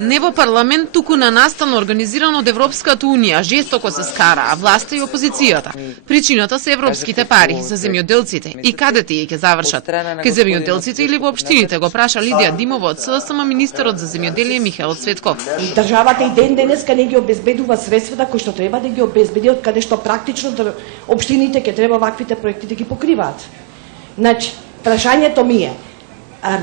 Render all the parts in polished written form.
Не во парламент, туку на настан организиран од Европската унија, жестоко се скараа власта и опозицијата. Причината се европските пари за земјоделците и каде тие ќе завршат. Кај земјоделците или во општините, го праша Лидија Димова од СДСМ министерот за земјоделие Михаил Цветков. Државата и ден денеска не ги обезбедува средствата кои што треба да ги обезбеди, од каде што практично општините ќе треба ваквите проекти да ги покриваат. Значи, прашањето ми е,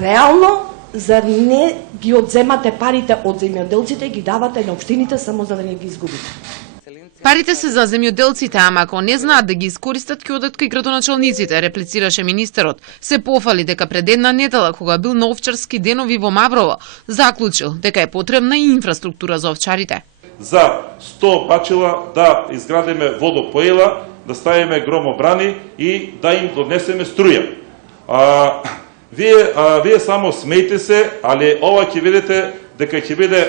реално зар не ги одземате парите од земјоделците и ги давате на општините само за да не ги изгубите? Парите се за земјоделците, ама ако не знаат да ги искористат, ќе одат кај градоначалниците, реплицираше министерот. Се пофали дека пред една недела, кога бил на овчарски денови во Маврово, заклучил дека е потребна и инфраструктура за овчарите. За 100 бачила да изградиме водопоела, да ставиме громобрани и да им донесеме струја. Вие само смејте се, али ова ќе видите дека ќе биде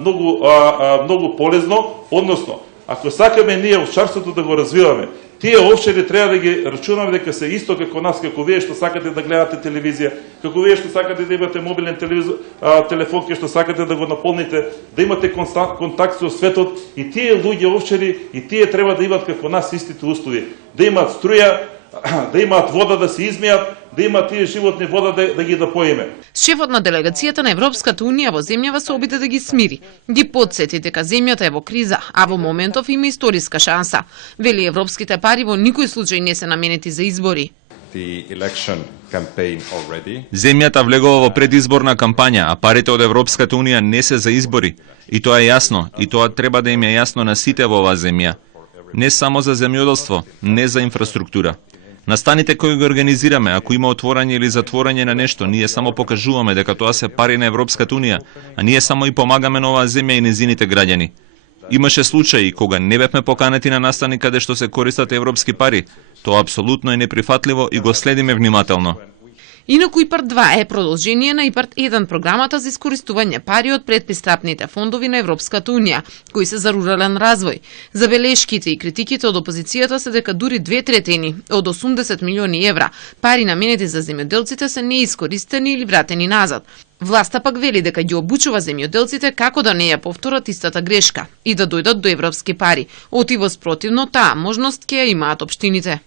многу полезно, односно, ако сакаме ние овчарството да го развиваме, тие овчари треба да ги рачунаме дека се исто како нас, како вие што сакате да гледате телевизија, како вие што сакате да имате мобилен телефон, што сакате да го наполните, да имате контакт со светот, и тие луѓе овчари и тие треба да имат како нас истите услови, да имаат струја, да имаат вода да се измијат, да имаат тие животни вода да ги напоиме. Шефот на делегацијата на Европската унија во земјава се обиде да ги смири. Ги потсети дека земјата е во криза, а во моментов има историска шанса. Вели европските пари во никој случај не се наменети за избори. Земјата влегува во предизборна кампања, а парите од Европската унија не се за избори. И тоа е јасно, и тоа треба да им е јасно на сите во оваа земја. Не само за земјоделство, не за инфраструктура. Настаните кои го организираме, ако има отворање или затворање на нешто, ние само покажуваме дека тоа се пари на Европската унија, а ние само и помагаме на оваа земја и незините граѓани. Имаше случаи кога не бевме поканети на настани каде што се користат европски пари. Тоа апсолутно е неприфатливо и го следиме внимателно. Инаку ИПАРД 2 е продолжение на ИПАРД 1, програмата за искористување пари од предпристапните фондови на Европската унија, кои се за рурален развој. Забелешките и критиките од опозицијата се дека дури 2/3 од 80 милиони евра пари наменети за земјоделците се неискористени или вратени назад. Власта пак вели дека ги обучува земјоделците како да не ја повторат истата грешка и да дојдат до европски пари. Отиво спротивно, таа можност ќе ја имаат општините.